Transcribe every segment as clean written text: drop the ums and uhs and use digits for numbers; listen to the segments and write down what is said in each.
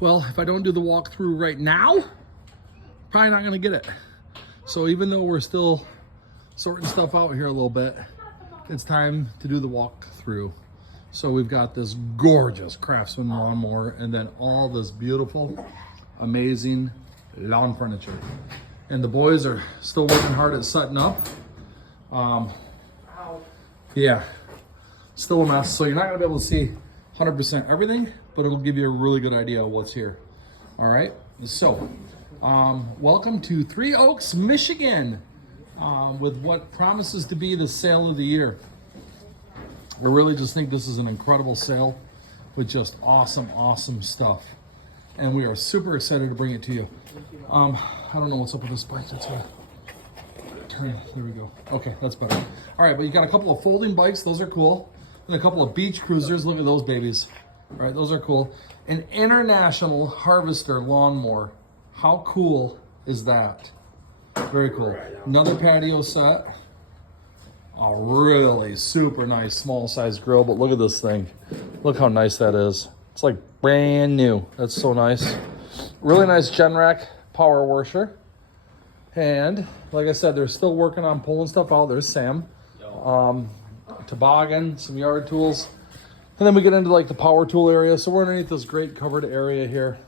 Well, if I don't do the walkthrough right now, probably not gonna get it. So even though we're still sorting stuff out here a little bit, it's time to do the walkthrough. So we've got this gorgeous Craftsman lawnmower and then all this beautiful, amazing lawn furniture. And the boys are still working hard at setting up. Yeah, still a mess. So you're not gonna be able to see 100% everything, but it'll give you a really good idea of what's here. All right, so welcome to Three Oaks, Michigan, with what promises to be the sale of the year. I really just think this is an incredible sale with just awesome stuff. And we are super excited to bring it to you. I don't know what's up with this bike. That's why. Turn. There we go. Okay, that's better. All right, but you got a couple of folding bikes. Those are cool. And a couple of beach cruisers. Look at those babies. All right, those are cool. An International Harvester lawnmower. How cool is that? Very cool. Another patio set. A really super nice small size grill, but look at this thing. Look how nice that is. It's like brand new. That's so nice. Really nice Generac power washer. And like I said, they're still working on pulling stuff out. There's Sam. Toboggan, some yard tools. And then we get into like the power tool area. So we're underneath this great covered area here.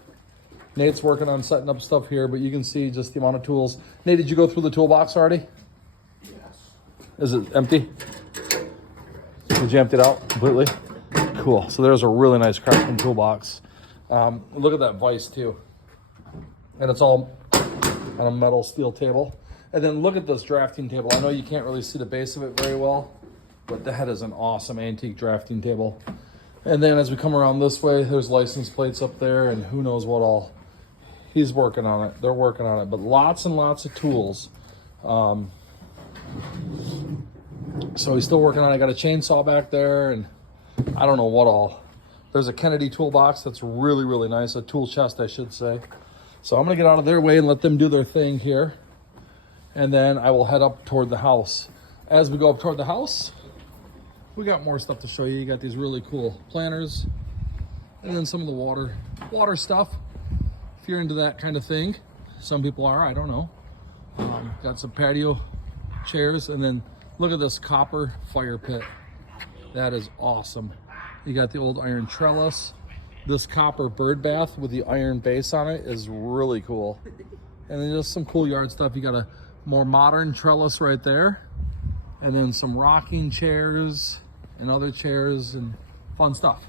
Nate's working on setting up stuff here, but you can see just the amount of tools. Nate, did you go through the toolbox already? Yes. Is it empty? Did you empty it out completely? Cool. So there's a really nice Craftsman toolbox. Look at that vise too. And it's all on a metal steel table. And then look at this drafting table. I know you can't really see the base of it very well, but that is an awesome antique drafting table. And then as we come around this way, there's license plates up there and who knows what all. He's working on it. They're working on it, but lots and lots of tools. So he's still working on it. I got a chainsaw back there and I don't know what all. There's a Kennedy toolbox that's really nice. A tool chest, I should say. So I'm gonna get out of their way and let them do their thing here. And then I will head up toward the house. As we go up toward the house, we got more stuff to show you. You got these really cool planters and then some of the water stuff. If you're into that kind of thing, some people are, I don't know. Got some patio chairs and then look at this copper fire pit. That is awesome. You got the old iron trellis. This copper bird bath with the iron base on it is really cool. And then just some cool yard stuff. You got a more modern trellis right there. And then some rocking chairs and other chairs and fun stuff.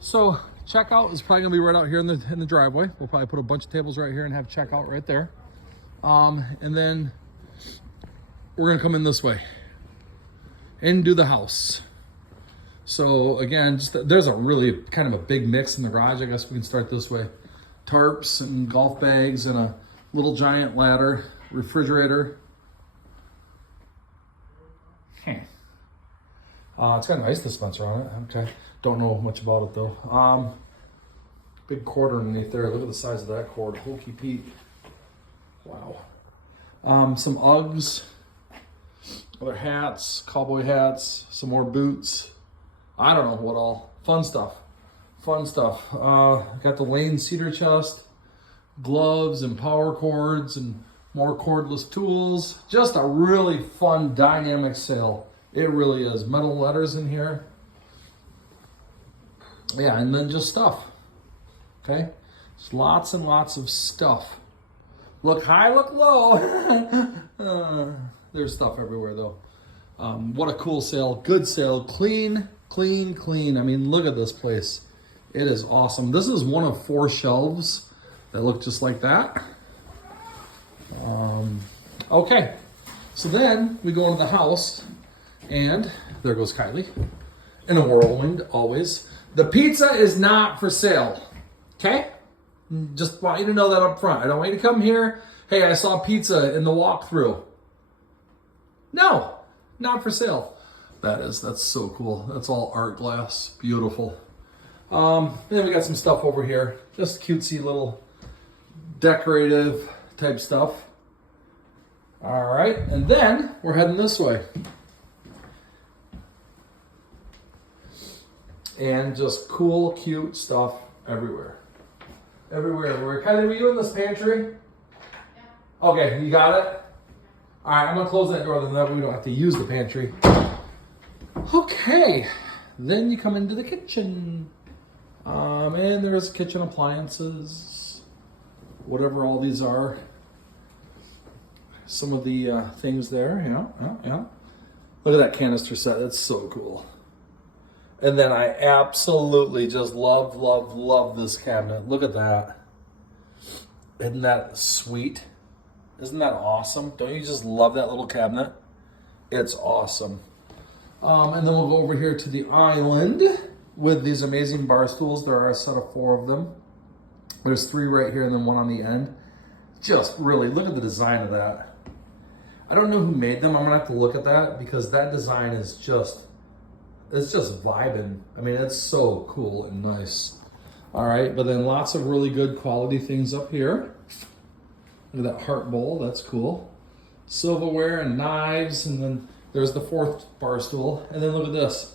So checkout is probably gonna be right out here in the driveway. We'll probably put a bunch of tables right here and have checkout right there. And then we're gonna come in this way into the house. So again, there's a really kind of a big mix in the garage. I guess we can start this way. Tarps and golf bags and a little giant ladder, refrigerator. It's got an ice dispenser on it. Okay, don't know much about it though. Big cord underneath there. Look at the size of that cord. Hokey Pete. Wow. Some Uggs, other hats, cowboy hats, some more boots. I don't know what all. Fun stuff. Got the Lane cedar chest, gloves and power cords and more cordless tools. Just a really fun, dynamic sale. It really is. Metal letters in here. Yeah, and then just stuff. Okay? Just lots and lots of stuff. Look high, look low. There's stuff everywhere though. What a cool sale. Good sale. Clean. I mean, look at this place. It is awesome. This is one of 4 shelves that look just like that. Okay, so then we go into the house and there goes Kylie in a whirlwind always. The pizza is not for sale, okay? Just want you to know that up front. I don't want you to come here, hey, I saw pizza in the walkthrough. No, not for sale. That's so cool. That's all art glass, beautiful. Then we got some stuff over here, just cutesy little decorative type stuff. All right, and then we're heading this way. And just cool, cute stuff. Everywhere. Everywhere. Kylie, were you in this pantry? Yeah. Okay, you got it? All right, I'm going to close that door, then that way we don't have to use the pantry. Okay, then you come into the kitchen. And there's kitchen appliances, whatever all these are. Some of the things there, yeah. Look at that canister set, that's so cool. And then I absolutely just love this cabinet. Look at that. Isn't that sweet? Isn't that awesome? Don't you just love that little cabinet? It's awesome. And then we'll go over here to the island with these amazing bar stools. There are a set of 4 of them. There's 3 right here and then 1 on the end. Just really, look at the design of that. I don't know who made them. I'm gonna have to look at that because that design is just, it's just vibing. I mean, it's so cool and nice. All right, but then lots of really good quality things up here. Look at that heart bowl, that's cool. Silverware and knives, and then there's the 4th bar stool. And then look at this.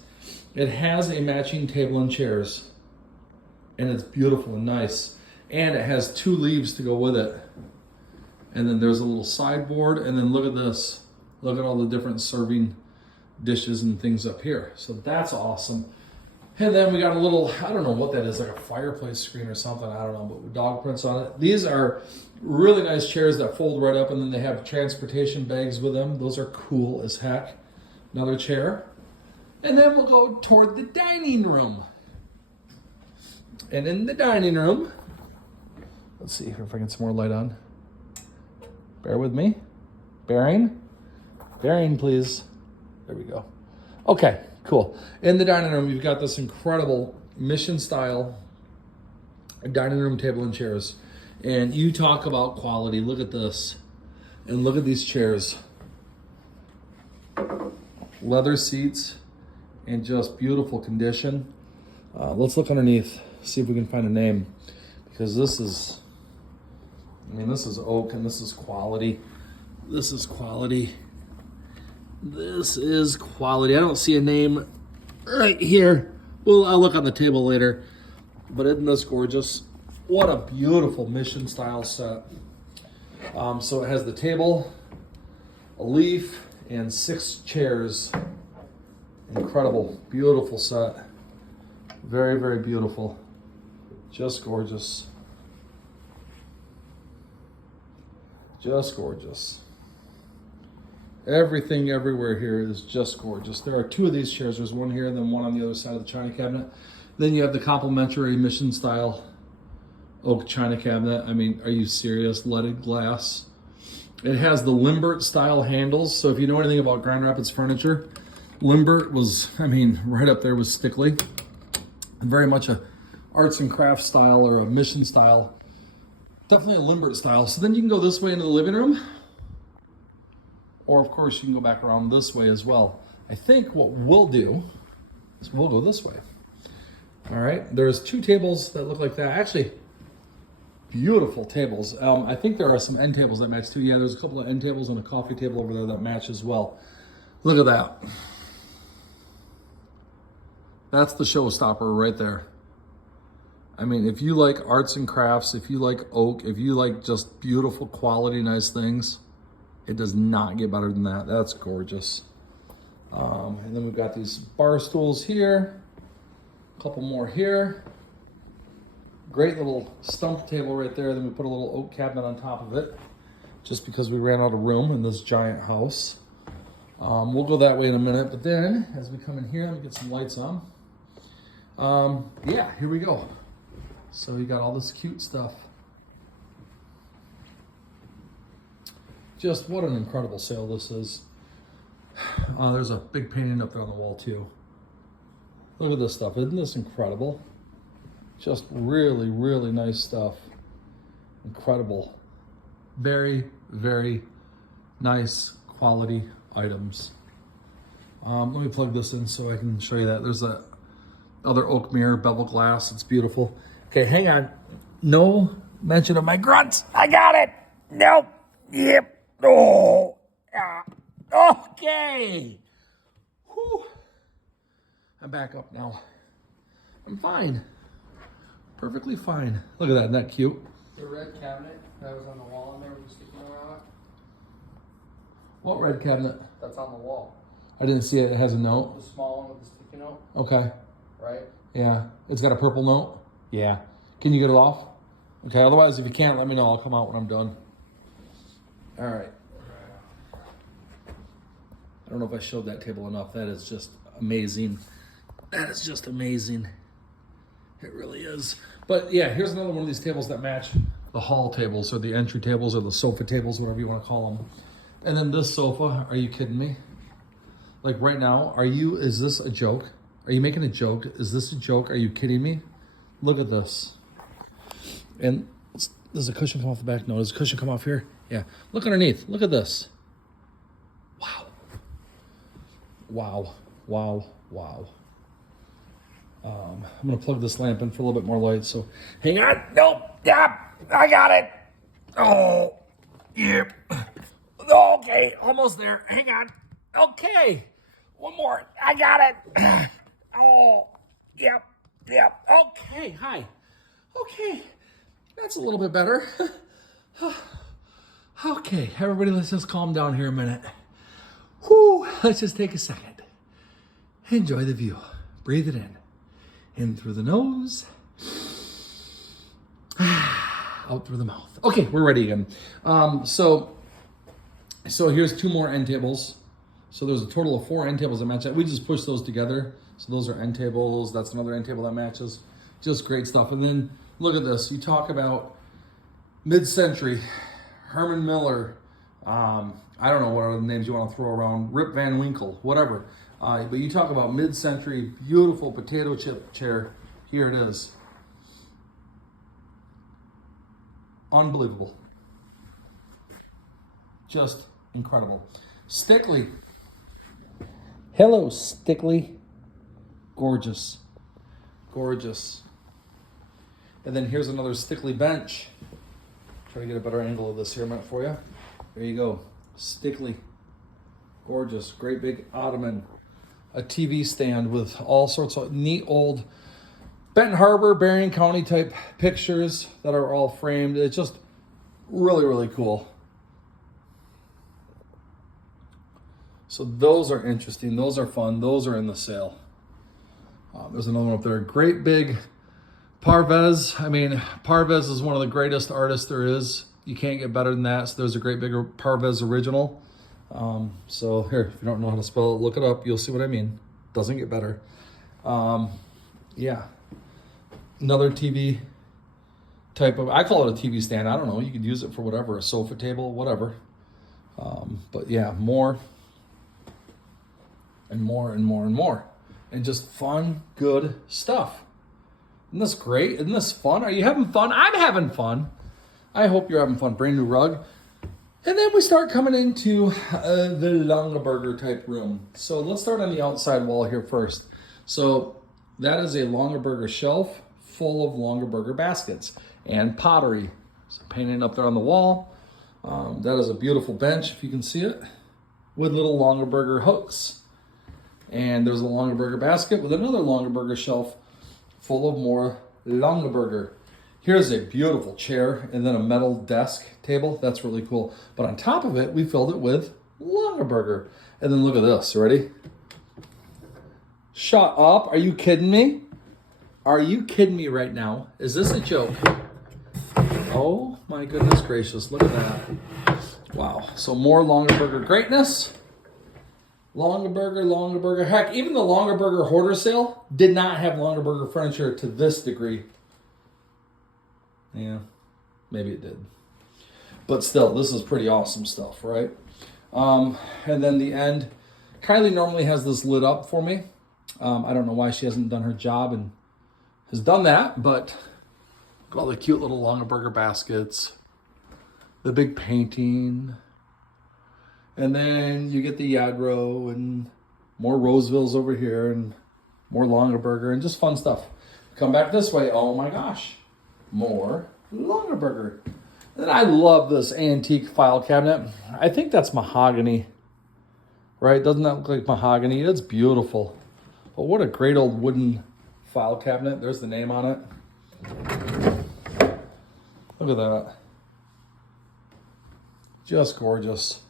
It has a matching table and chairs. And it's beautiful and nice. And it has 2 leaves to go with it. And then there's a little sideboard, and then look at this. Look at all the different serving dishes and things up here. So that's awesome. And then we got a little, I don't know what that is, like a fireplace screen or something, I don't know, but with dog prints on it. These are really nice chairs that fold right up, and then they have transportation bags with them. Those are cool as heck. Another chair. And then we'll go toward the dining room. And in the dining room, let's see here if I can get some more light on. Bear with me. Bearing, please. There we go. Okay, cool. In the dining room, you've got this incredible mission style dining room table and chairs. And you talk about quality. Look at this. And look at these chairs. Leather seats in just beautiful condition. Let's look underneath, see if we can find a name. Because this is oak and this is quality. This is quality. I don't see a name right here. Well, I'll look on the table later. But isn't this gorgeous? What a beautiful mission style set. So it has the table, a leaf, and 6 chairs. Incredible, beautiful set. Very, very beautiful. Just gorgeous. Just gorgeous. Everything everywhere here is just gorgeous. There are 2 of these chairs. There's one here and then one on the other side of the china cabinet. Then you have the complimentary mission style oak china cabinet. I mean, are you serious? Leaded glass. It has the Limbert style handles. So if you know anything about Grand Rapids furniture, Limbert was, I mean, right up there with Stickley. Very much a arts and crafts style or a mission style. Definitely a Limbert style. So then you can go this way into the living room. Or of course you can go back around this way as well. I think what we'll do is we'll go this way. All right, there's 2 tables that look like that. Actually, beautiful tables. I think there are some end tables that match too. Yeah, there's a couple of end tables and a coffee table over there that match as well. Look at that. That's the showstopper right there. I mean, if you like arts and crafts, if you like oak, if you like just beautiful quality, nice things, it does not get better than that. That's gorgeous. And then we've got these bar stools here, a couple more here. Great little stump table right there. Then we put a little oak cabinet on top of it, just because we ran out of room in this giant house. We'll go that way in a minute, but then as we come in here, let me get some lights on. Yeah, here we go. So you got all this cute stuff. Just what an incredible sale this is. There's a big painting up there on the wall too. Look at this stuff. Isn't this incredible? Just really, really nice stuff. Incredible. Very, very nice quality items. Let me plug this in so I can show you that. There's that other oak mirror, bevel glass. It's beautiful. Okay, hang on. No mention of my grunts. I got it. Nope. Yep. Oh. Yeah. Okay. Whew. I'm back up now. I'm fine. Perfectly fine. Look at that, isn't that cute? The red cabinet that was on the wall in there with the sticky note on it. What red cabinet? That's on the wall. I didn't see it. It has a note. The small one with the sticky note, Okay. right? Yeah. It's got a purple note? Yeah. Can you get it off? Okay. Otherwise, if you can't, let me know. I'll come out when I'm done. All right. I don't know if I showed that table enough. That is just amazing. That is just amazing. It really is. But yeah, here's another one of these tables that match the hall tables or the entry tables or the sofa tables, whatever you want to call them. And then this sofa, are you kidding me? Like right now, is this a joke? Are you making a joke? Is this a joke? Are you kidding me? Look at this. And does the cushion come off the back? No, does the cushion come off here? Yeah. Look underneath. Look at this. Wow. Wow. Wow. Wow. I'm going to plug this lamp in for a little bit more light. So hang on. Nope. Yep. I got it. Oh, yep. Okay. Almost there. Hang on. Okay. One more. I got it. Oh, yep. Yep. Okay. Hi. Okay. That's a little bit better. Okay. Everybody, let's just calm down here a minute. Whew. Let's just take a second. Enjoy the view. Breathe it in. In through the nose, out through the mouth. Okay, we're ready again. So here's 2 more end tables. So there's a total of 4 end tables that match. We just push those together. So those are end tables. That's another end table that matches. Just great stuff. And then look at this. You talk about mid-century, Herman Miller. I don't know what other names you want to throw around. Rip Van Winkle, whatever. But you talk about mid-century, beautiful potato chip chair. Here it is. Unbelievable. Just incredible. Stickley. Hello, Stickley. Gorgeous. Gorgeous. And then here's another Stickley bench. Try to get a better angle of this here a minute for you. There you go. Stickley. Gorgeous. Great big ottoman. A TV stand with all sorts of neat old Benton Harbor, Berrien County type pictures that are all framed. It's just really, really cool. So those are interesting. Those are fun. Those are in the sale. There's another one up there. Great big Parvez. I mean, Parvez is one of the greatest artists there is. You can't get better than that. So there's a great big Parvez original. So here, if you don't know how to spell it, look it up. You'll see what I mean. Doesn't get better. Yeah. Another TV type of, I call it a TV stand. I don't know. You could use it for whatever, a sofa table, whatever. But yeah, more and more and more and more. And just fun, good stuff. Isn't this great? Isn't this fun? Are you having fun? I'm having fun. I hope you're having fun. Brand new rug. And then we start coming into the Longaberger type room. So let's start on the outside wall here first. So that is a Longaberger shelf full of Longaberger baskets and pottery. So painted up there on the wall. That is a beautiful bench, if you can see it, with little Longaberger hooks. And there's a Longaberger basket with another Longaberger shelf full of more Longaberger. Here's a beautiful chair and then a metal desk table. That's really cool. But on top of it, we filled it with Longaberger. And then look at this. Ready? Shut up. Are you kidding me? Are you kidding me right now? Is this a joke? Oh my goodness gracious. Look at that. Wow. So more Longaberger greatness. Longaberger. Heck, even the Longaberger hoarder sale did not have Longaberger furniture to this degree. Yeah, maybe it did. But still, this is pretty awesome stuff, right? And then the end. Kylie normally has this lit up for me. I don't know why she hasn't done her job and has done that, but look at all the cute little Longaberger baskets, the big painting, and then you get the Yadro and more Rosevilles over here and more Longaberger and just fun stuff. Come back this way. Oh my gosh. More Longaberger. And I love this antique file cabinet. I think that's mahogany, right? Doesn't that look like mahogany? It's beautiful. But what a great old wooden file cabinet. There's the name on it. Look at that. Just gorgeous.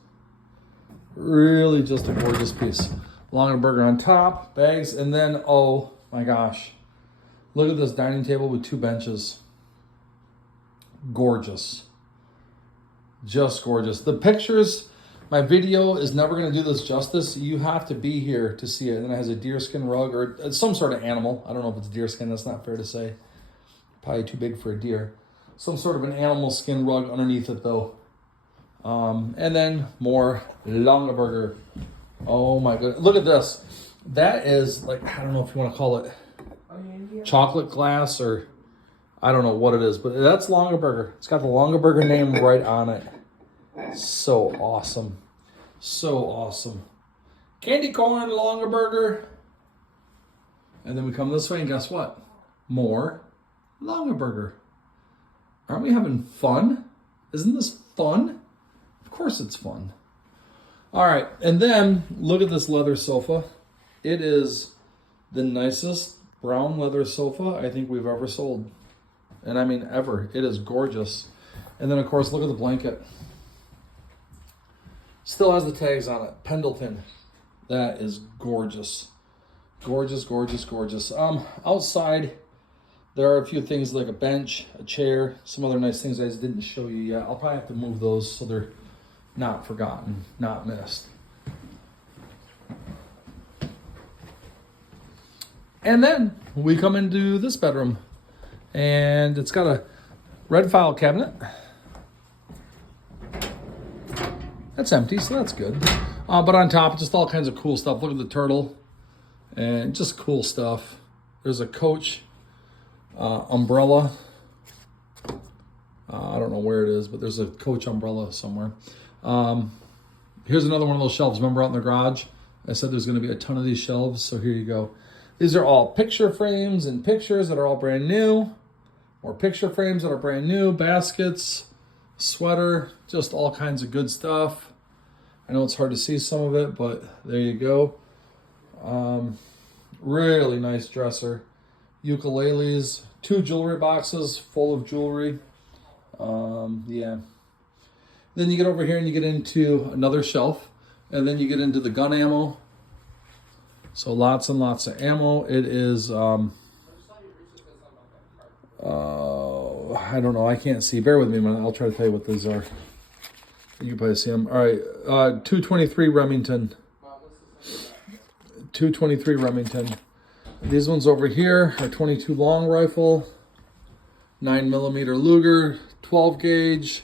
Really just a gorgeous piece. Longaberger on top, bags, and then, oh my gosh. Look at this dining table with 2 benches. Gorgeous. Just gorgeous. The pictures, my video is never going to do this justice. You have to be here to see it. And it has a deerskin rug or some sort of animal. I don't know if it's deerskin. That's not fair to say. Probably too big for a deer. Some sort of an animal skin rug underneath it though. And then more Longaberger. Oh my goodness. Look at this. That is like, I don't know if you want to call it chocolate glass or I don't know what it is, but that's Longaberger. It's got the Longaberger name right on it. So awesome. So awesome. Candy corn Longaberger. And then we come this way and guess what? More Longaberger. Aren't we having fun? Isn't this fun? Of course it's fun. All right, and then look at this leather sofa. It is the nicest brown leather sofa I think we've ever sold. And I mean ever. It is gorgeous. And then of course, look at the blanket. Still has the tags on it. Pendleton. That is gorgeous. Gorgeous, gorgeous, gorgeous. Outside, there are a few things like a bench, a chair, some other nice things I just didn't show you yet. I'll probably have to move those so they're not forgotten, not missed. And then we come into this bedroom and it's got a red file cabinet. That's empty, so that's good. But on top, just all kinds of cool stuff. Look at the turtle and just cool stuff. There's a Coach umbrella. I don't know where it is, but there's a Coach umbrella somewhere. Here's another one of those shelves. Remember out in the garage? I said there's going to be a ton of these shelves, so here you go. These are all picture frames and pictures that are all brand new. More picture frames that are brand new. Baskets, sweater, just all kinds of good stuff. I know it's hard to see some of it, but there you go. Really nice dresser. Ukuleles, 2 jewelry boxes full of jewelry. Yeah. Then you get over here and you get into another shelf, and then you get into the gun ammo. So lots and lots of ammo. It is, I don't know. I can't see. Bear with me a minute. I'll try to tell you what these are. You can probably see them. All right. 223 Remington. 223 Remington. These ones over here are 22 long rifle, 9mm Luger, 12 gauge,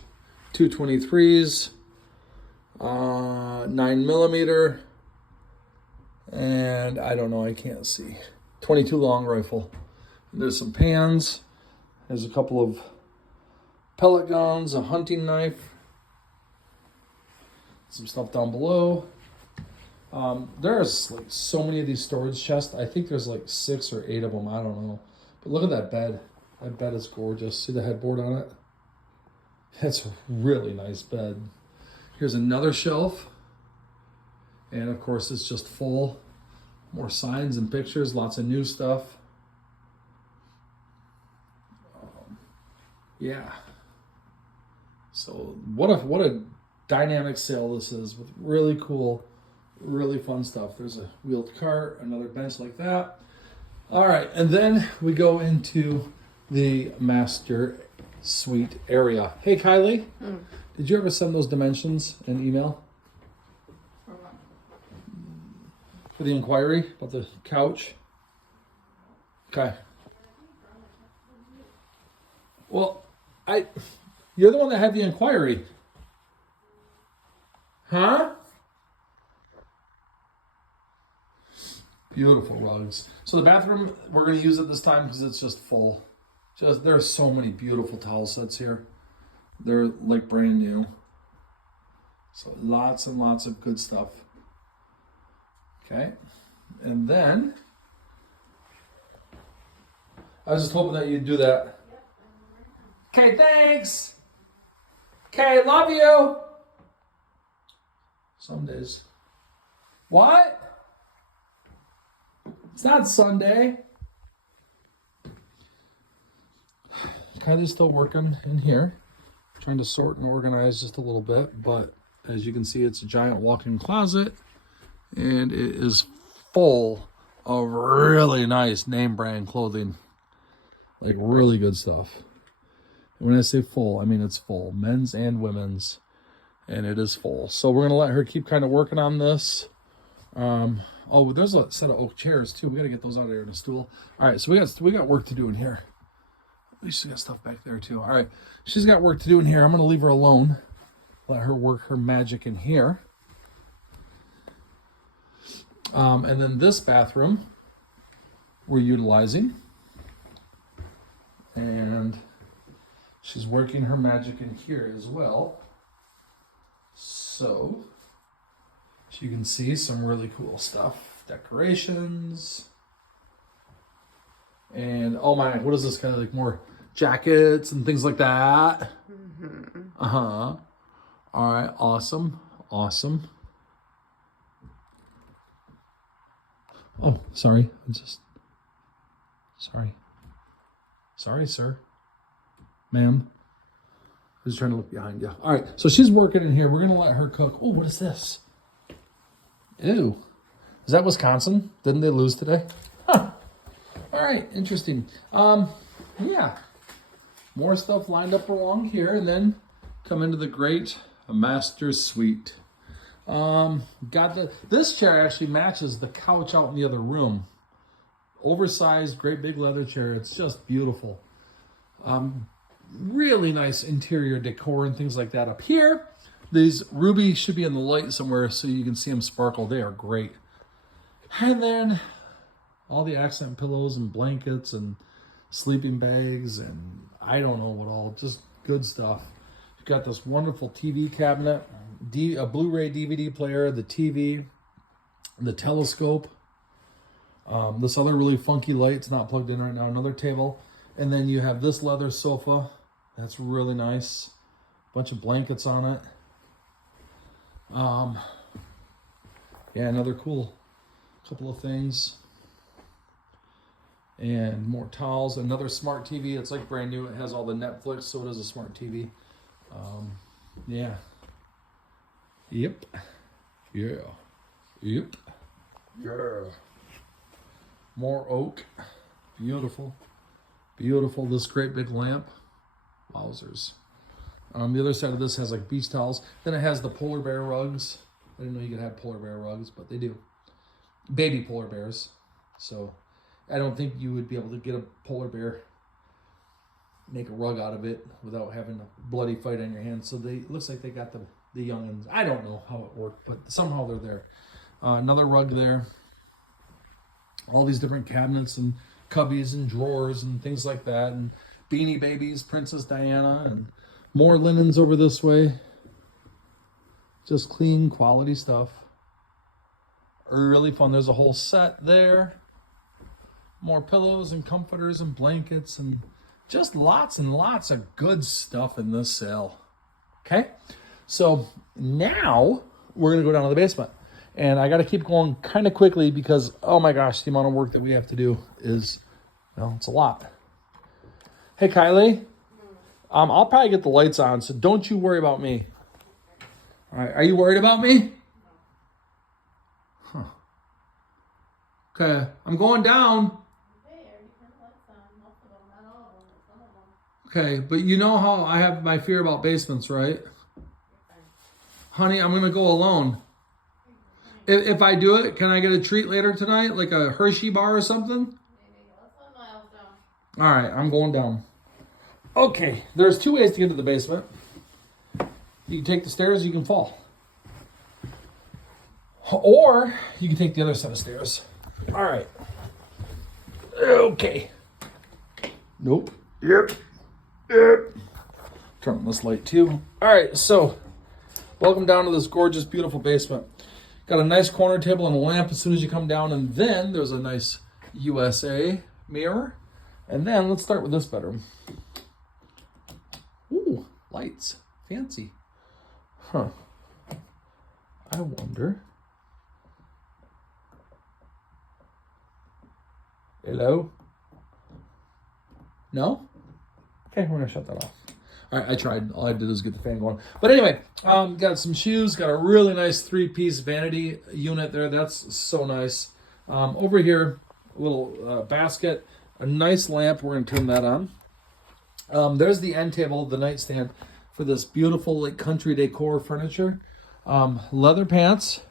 223s, 9mm, and I don't know, I can't see. 22 long rifle. There's some pans. There's a couple of pellet guns, a hunting knife, some stuff down below. There's like so many of these storage chests. I think there's like 6 or 8 of them. I don't know. But look at that bed. That bed is gorgeous. See the headboard on it? That's a really nice bed. Here's another shelf. And of course, it's just full. More signs and pictures. Lots of new stuff. Yeah. So what a dynamic sale this is with really cool, really fun stuff. There's a wheeled cart, another bench like that. All right, and then we go into the master suite area. Hey, Kylie, did you ever send those dimensions in email? For the inquiry about the couch? Okay. Well, you're the one that had the inquiry. Huh? Beautiful rugs. So the bathroom, we're going to use it this time because it's just full. There's so many beautiful towel sets here. They're like brand new. So lots and lots of good stuff. Okay. And then, I was just hoping that you'd do that. Okay, thanks. Okay, love you. Some days. What? It's not Sunday. Kylie's still working in here, trying to sort and organize just a little bit. But as you can see, it's a giant walk-in closet, and it is full of really nice name brand clothing, like really good stuff. And when I say full, I mean it's full, men's and women's, and it is full. So we're gonna let her keep kind of working on this. Oh, there's a set of oak chairs too. We gotta get those out of here in a stool. All right, so we got work to do in here. She's got stuff back there too. All right, she's got work to do in here. I'm gonna leave her alone. Let her work her magic in here. And then this bathroom we're utilizing, and she's working her magic in here as well. So you can see some really cool stuff, decorations, and oh my, what is this, kind of like more jackets and things like that? All right, awesome. Oh, sorry, sorry, sir, ma'am. I was trying to look behind you. All right, so she's working in here. We're gonna let her cook. Oh, what is this? Ew. Is that Wisconsin? Didn't they lose today? Huh. All right, interesting. Yeah. More stuff lined up along here, and then come into the great master suite. This chair actually matches the couch out in the other room. Oversized, great big leather chair. It's just beautiful. Really nice interior decor and things like that up here. These rubies should be in the light somewhere so you can see them sparkle. They are great. And then all the accent pillows and blankets and sleeping bags and I don't know what all, just good stuff. You've got this wonderful TV cabinet, a Blu-ray DVD player, the TV, the telescope, this other really funky light. It's not plugged in right now, another table. And then you have this leather sofa. That's really nice. Bunch of blankets on it. Yeah, another cool couple of things. And more towels. Another smart TV. It's like brand new. It has all the Netflix, so it is a smart TV. Yeah. Yep. Yeah. Yep. Yeah. More oak. Beautiful. Beautiful. This great big lamp. Wowzers. The other side of this has like beach towels. Then it has the polar bear rugs. I didn't know you could have polar bear rugs, but they do. Baby polar bears. So I don't think you would be able to get a polar bear, make a rug out of it without having a bloody fight on your hands. So it looks like they got the youngins. I don't know how it worked, but somehow they're there. Another rug there. All these different cabinets and cubbies and drawers and things like that. And Beanie Babies, Princess Diana, and more linens over this way. Just clean, quality stuff. Really fun. There's a whole set there. More pillows and comforters and blankets and just lots and lots of good stuff in this sale. Okay? So now we're going to go down to the basement. And I got to keep going kind of quickly because, oh my gosh, the amount of work that we have to do is, well, it's a lot. Hey, Kylie. I'll probably get the lights on, so don't you worry about me. All right, are you worried about me? Huh. Okay, I'm going down. Okay, but you know how I have my fear about basements, right? Honey, I'm going to go alone. If I do it, can I get a treat later tonight? Like a Hershey bar or something? All right, I'm going down. Okay, there's two ways to get to the basement. You can take the stairs, you can fall. Or you can take the other set of stairs. All right. Okay. Nope. Yep. Turn on this light too. All right, so welcome down to this gorgeous, beautiful basement. Got a nice corner table and a lamp as soon as you come down, and then there's a nice USA mirror. And then let's start with this bedroom. Ooh, lights. Fancy. Huh. I wonder. Hello? No? Okay, we're gonna shut that off. All right, I tried. All I did was get the fan going. But anyway, got some shoes. Got a really nice 3-piece vanity unit there. That's so nice. Over here, a little basket, a nice lamp. We're gonna turn that on. There's the end table, the nightstand for this beautiful like country decor furniture. Leather pants.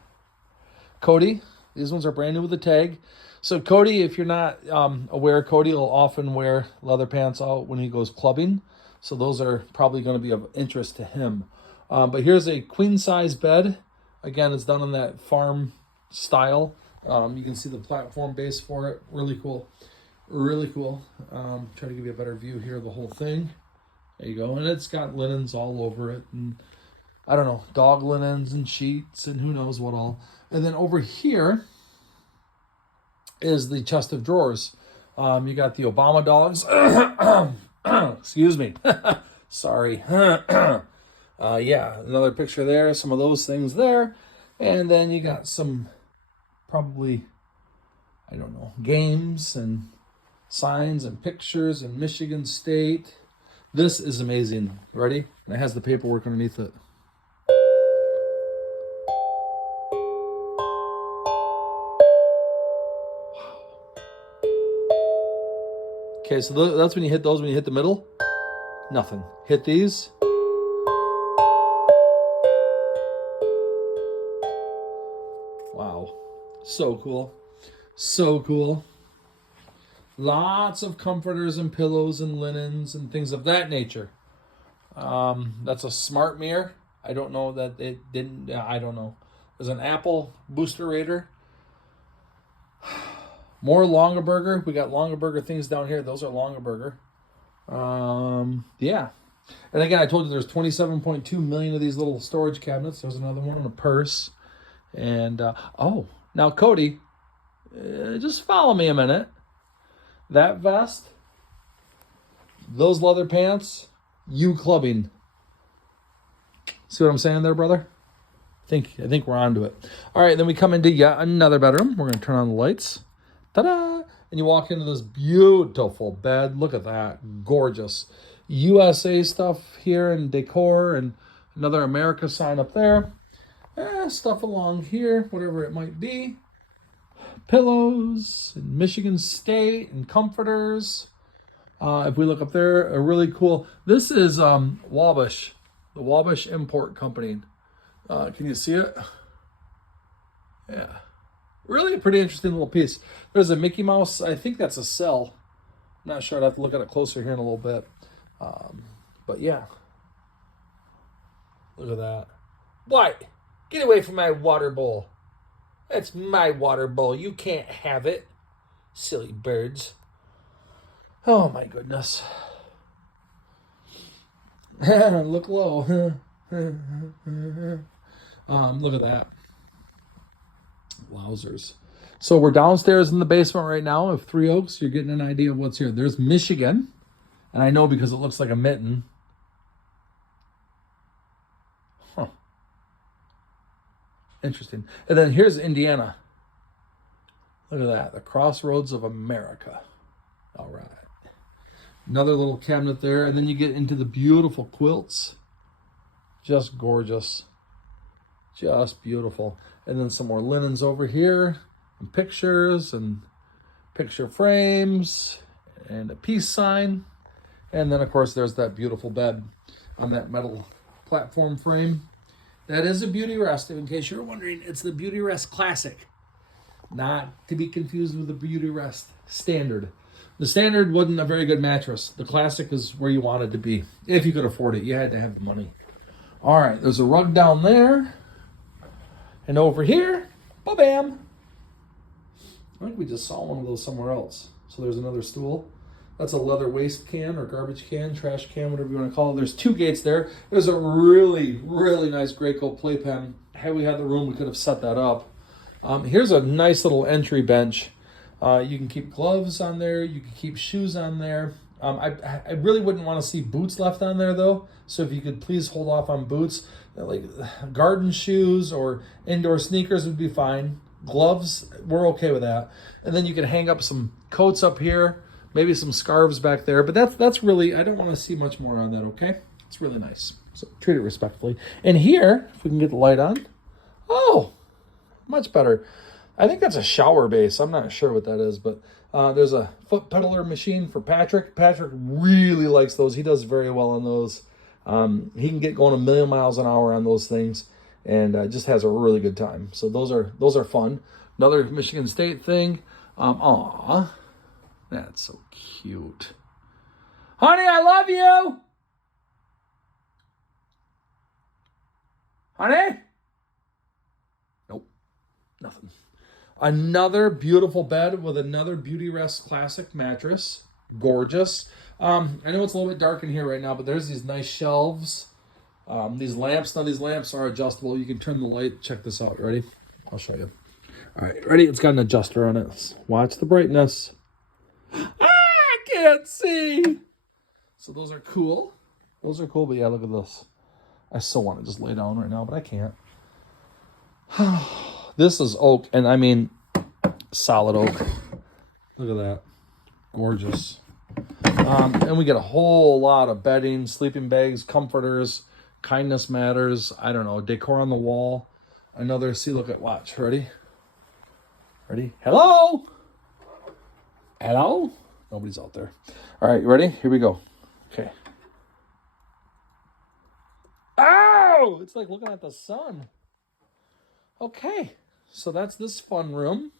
Cody, these ones are brand new with a tag. So Cody, if you're not aware, Cody will often wear leather pants out when he goes clubbing. So those are probably going to be of interest to him. But here's a queen size bed. Again, it's done in that farm style. You can see the platform base for it. Really cool. Really cool. Try to give you a better view here of the whole thing. There you go. And it's got linens all over it. And I don't know, dog linens and sheets and who knows what all. And then over here is the chest of drawers. You got the Obama dogs. Excuse me. Sorry. Yeah, another picture there. Some of those things there. And then you got some probably, I don't know, games and signs and pictures in Michigan State. This is amazing. Ready? And it has the paperwork underneath it. Okay, so that's when you hit those, when you hit the middle, nothing. Hit these. Wow. So cool. So cool. Lots of comforters and pillows and linens and things of that nature. That's a smart mirror. I don't know that it didn't, I don't know. There's an Apple booster rater. More Longaberger. We got Longaberger things down here. Those are Longaberger. Yeah. And again, I told you there's 27.2 million of these little storage cabinets. There's another one in a purse. And, oh, now Cody, just follow me a minute. That vest, those leather pants, you clubbing. See what I'm saying there, brother? I think we're onto it. All right, then we come into yet another bedroom. We're going to turn on the lights. Ta-da! And you walk into this beautiful bed. Look at that. Gorgeous. USA stuff here and decor and another America sign up there. Stuff along here, whatever it might be. Pillows and Michigan State and comforters. If we look up there, a really cool. This is Wabash, the Wabash Import Company. Can you see it? Yeah. Really a pretty interesting little piece. There's a Mickey Mouse. I think that's a cell. I'm not sure. I'd have to look at it closer here in a little bit. But yeah. Look at that. What? Get away from my water bowl. That's my water bowl. You can't have it. Silly birds. Oh my goodness. Look low. Look at that. Wowzers. So we're downstairs in the basement right now of Three Oaks. You're getting an idea of what's here. There's Michigan. And I know because it looks like a mitten. Huh. Interesting. And then here's Indiana. Look at that. The crossroads of America. All right. Another little cabinet there. And then you get into the beautiful quilts. Just gorgeous. Just beautiful. And then some more linens over here. And pictures and picture frames. And a peace sign. And then, of course, there's that beautiful bed on that metal platform frame. That is a Beauty Rest. In case you're wondering, it's the Beauty Rest Classic. Not to be confused with the Beauty Rest Standard. The Standard wasn't a very good mattress. The Classic is where you wanted to be. If you could afford it. You had to have the money. All right, there's a rug down there. And over here, ba-bam. I think we just saw one of those somewhere else. So there's another stool. That's a leather waste can or garbage can, trash can, whatever you want to call it. There's two gates there. There's a really, really nice Graco playpen. Had we had the room, we could have set that up. Here's a nice little entry bench. You can keep gloves on there. You can keep shoes on there. I really wouldn't want to see boots left on there, though. So if you could please hold off on boots. Like garden shoes or indoor sneakers would be fine. Gloves, we're okay with that. And then you can hang up some coats up here. Maybe some scarves back there, but that's really, I don't want to see much more on that, okay? It's really nice. So treat it respectfully. And here, if we can get the light on. Oh, much better. I think that's a shower base. I'm not sure what that is, but there's a foot pedaler machine for Patrick. Patrick really likes those. He does very well on those. He can get going a million miles an hour on those things, and just has a really good time. So those are fun. Another Michigan State thing. Aw, that's so cute. Honey, I love you. Honey? Nope, nothing. Another beautiful bed with another Beautyrest Classic mattress. Gorgeous. I know it's a little bit dark in here right now, but there's these nice shelves. These lamps. Now these lamps are adjustable. You can turn the light. Check this out. Ready? I'll show you. All right, ready? It's got an adjuster on it. Watch the brightness. I can't see. So those are cool. Those are cool, but yeah, look at this. I still want to just lay down right now, but I can't. This is oak, and I mean solid oak. Look at that. Gorgeous. And we get a whole lot of bedding, sleeping bags, comforters, kindness matters, I don't know, decor on the wall. Another, see, look at, watch, ready? Ready? Hello? Hello? Nobody's out there. All right, you ready? Here we go. Okay. Ow! It's like looking at the sun. Okay, so that's this fun room.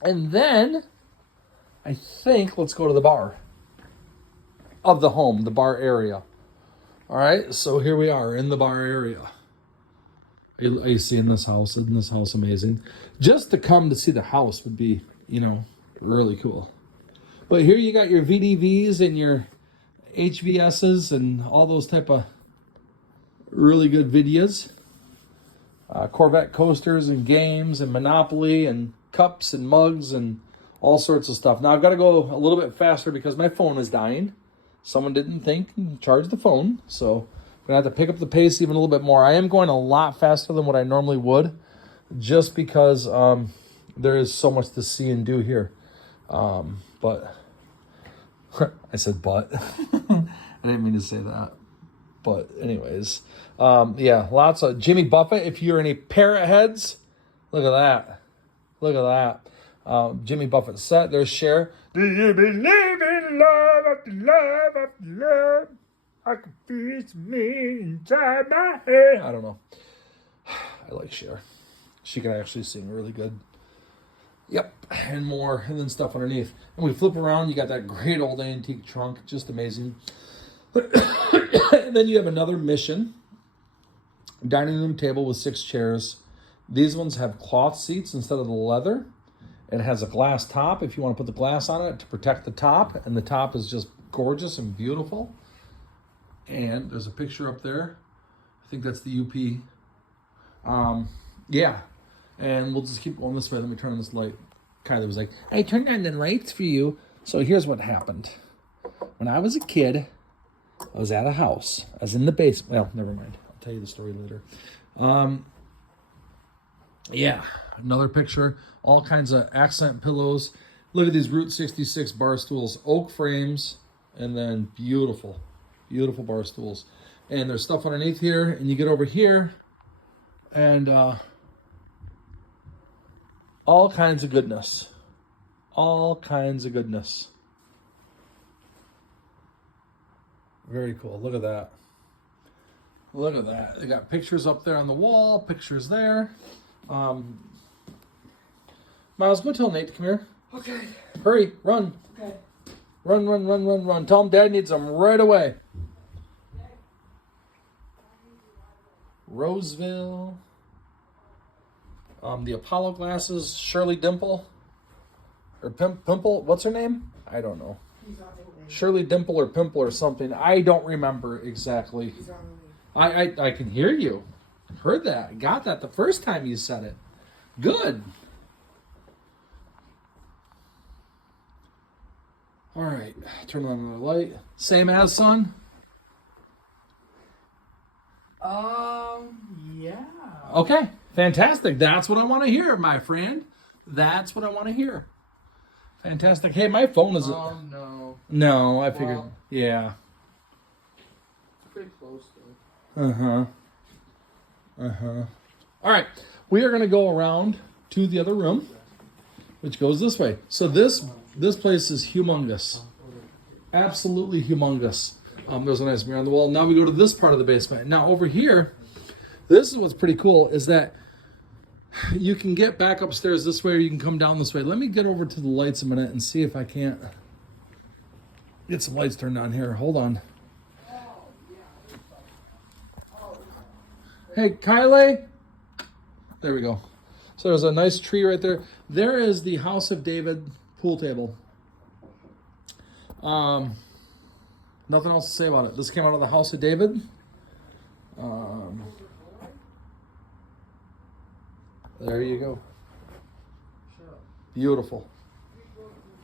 And then, I think, let's go to the bar of the home, the bar area. All right, so here we are in the bar area. I see in this house. Isn't this house amazing? Just to come to see the house would be, really cool. But here you got your VDVs and your HVSs and all those type of really good videos. Corvette coasters and games and Monopoly and cups and mugs and all sorts of stuff. Now I've got to go a little bit faster because my phone is dying. Someone didn't think and charge the phone, so I'm gonna have to pick up the pace even a little bit more. I am going a lot faster than what I normally would, just because there is so much to see and do here. But I said but. I didn't mean to say that. But anyways, yeah, lots of Jimmy Buffett. If you're any parrot heads, look at that. Look at that. Jimmy Buffett set. There's Cher. Do you believe in love after love after love? I can feel it me inside my head. I don't know. I like Cher. She can actually sing really good. Yep, and more, and then stuff underneath. And we flip around. You got that great old antique trunk, just amazing. And then you have another Mission dining room table with 6 chairs. These ones have cloth seats instead of the leather. It has a glass top if you want to put the glass on it to protect the top. And the top is just gorgeous and beautiful. And there's a picture up there. I think that's the UP. Yeah. And we'll just keep going this way. Let me turn on this light. Kylie was like, I turned on the lights for you. So here's what happened. When I was a kid, I was at a house. I was in the basement. Well, never mind. I'll tell you the story later. Yeah, another picture. All kinds of accent pillows. Look at these Route 66 bar stools. Oak frames. And then beautiful, beautiful bar stools. And there's stuff underneath here. And you get over here. And all kinds of goodness. All kinds of goodness. Very cool. Look at that. Look at that. They got pictures up there on the wall, pictures there. Miles, go tell Nate to come here. Okay. Hurry, run. Okay. Run, run, run, run, run. Tell him Dad needs them right away. Roseville. The Apollo glasses, Shirley Dimple. Or Pimple. What's her name? I don't know. Shirley Dimple or Pimple or something. I don't remember exactly. I can hear you. Heard that. I got that the first time you said it. Good. All right. Turn on another light. Same as, son? Yeah. Okay. Fantastic. That's what I want to hear, my friend. That's what I want to hear. Fantastic. Hey, my phone is. No. No, I figured. Well- Yeah. It's pretty close though. All right, we are going to go around to the other room, which goes this way. So this place is humongous, absolutely humongous. There's a nice mirror on the wall. Now we go to this part of the basement. Now over here, this is what's pretty cool is that you can get back upstairs this way, or you can come down this way. Let me get over to the lights a minute and see if I can't get some lights turned on here. Hold on. Hey, Kylie. There we go. So there's a nice tree right there. There is the House of David pool table. Nothing else to say about it. This came out of the House of David. There you go. Beautiful.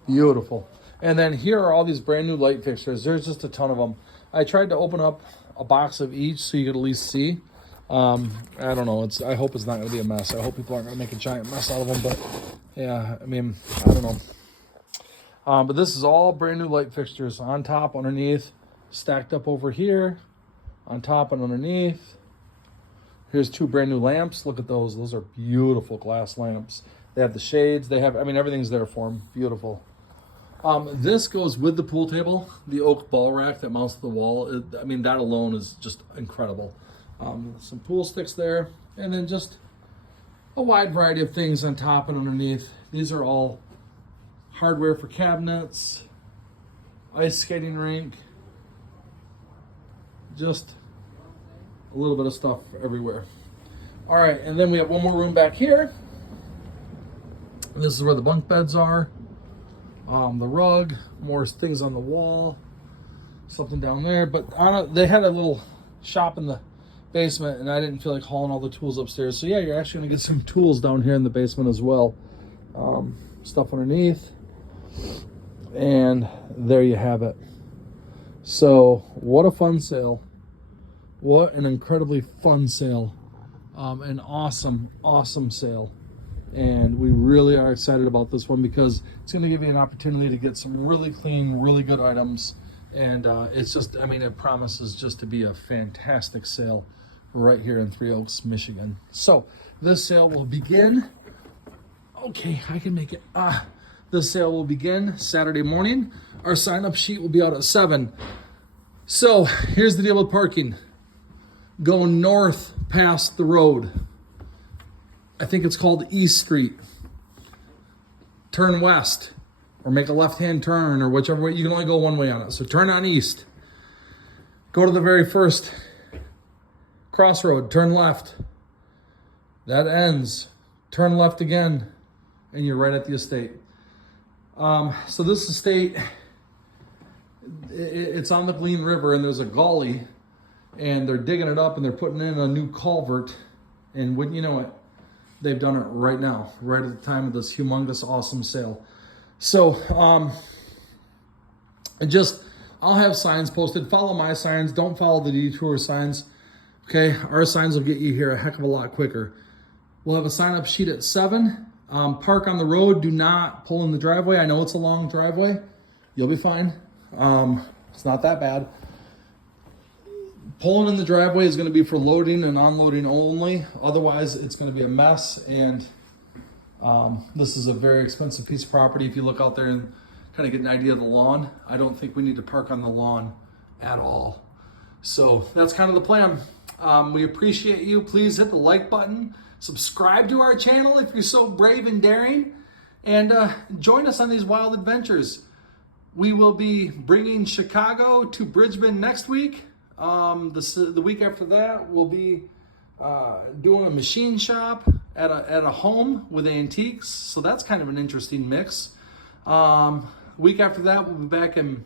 Beautiful. And then here are all these brand new light fixtures. There's just a ton of them. I tried to open up a box of each so you could at least see. I don't know. I hope it's not going to be a mess. I hope people aren't going to make a giant mess out of them. But yeah, I mean, I don't know. But this is all brand new light fixtures on top, underneath, stacked up over here, on top and underneath. Here's two brand new lamps. Look at those. Those are beautiful glass lamps. They have the shades. They have, I mean, everything's there for them. Beautiful. This goes with the pool table, the oak ball rack that mounts to the wall. I mean, that alone is just incredible. Some pool sticks there, and then just a wide variety of things on top and underneath. These are all hardware for cabinets, ice skating rink, just a little bit of stuff everywhere. All right, and then we have one more room back here. This is where the bunk beds are. The rug, more things on the wall, something down there. But they had a little shop in the basement, and I didn't feel like hauling all the tools upstairs. So yeah, you're actually gonna get some tools down here in the basement as well. Stuff underneath, and there you have it. So what a fun sale. What an incredibly fun sale. An awesome sale. And we really are excited about this one because it's going to give you an opportunity to get some really clean, really good items. And it's just, I mean, it promises just to be a fantastic sale right here in Three Oaks, Michigan. So this sale will begin. Okay, I can make it. This sale will begin Saturday morning. Our sign-up sheet will be out at 7. So here's the deal with parking. Go north past the road. I think it's called East Street. Turn west or make a left-hand turn or whichever way. You can only go one way on it. So turn on east. Go to the very first crossroad. Turn left. That ends. Turn left again. And you're right at the estate. So this estate, it's on the Glean River and there's a gully. And they're digging it up and they're putting in a new culvert. And wouldn't you know it, they've done it right now, right at the time of this humongous, awesome sale. So, I'll have signs posted. Follow my signs. Don't follow the detour signs. Okay, our signs will get you here a heck of a lot quicker. We'll have a sign-up sheet at 7. Park on the road. Do not pull in the driveway. I know it's a long driveway. You'll be fine. It's not that bad. Pulling in the driveway is going to be for loading and unloading only. Otherwise, it's going to be a mess. And this is a very expensive piece of property. If you look out there and kind of get an idea of the lawn, I don't think we need to park on the lawn at all. So that's kind of the plan. We appreciate you. Please hit the like button. Subscribe to our channel if you're so brave and daring. And join us on these wild adventures. We will be bringing Chicago to Bridgman next week. The week after that, we'll be doing a machine shop at a home with antiques. So that's kind of an interesting mix. Week after that, we'll be back in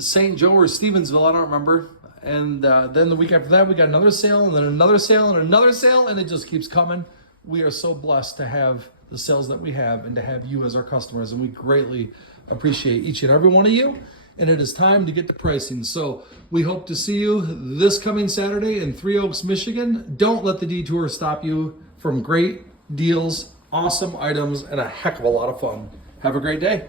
St. Joe or Stevensville, I don't remember. And then the week after that, we got another sale, and then another sale, and another sale, and it just keeps coming. We are so blessed to have the sales that we have and to have you as our customers, and we greatly appreciate each and every one of you. And it is time to get to pricing. So we hope to see you this coming Saturday in Three Oaks, Michigan. Don't let the detour stop you from great deals awesome items and a heck of a lot of fun. Have a great day.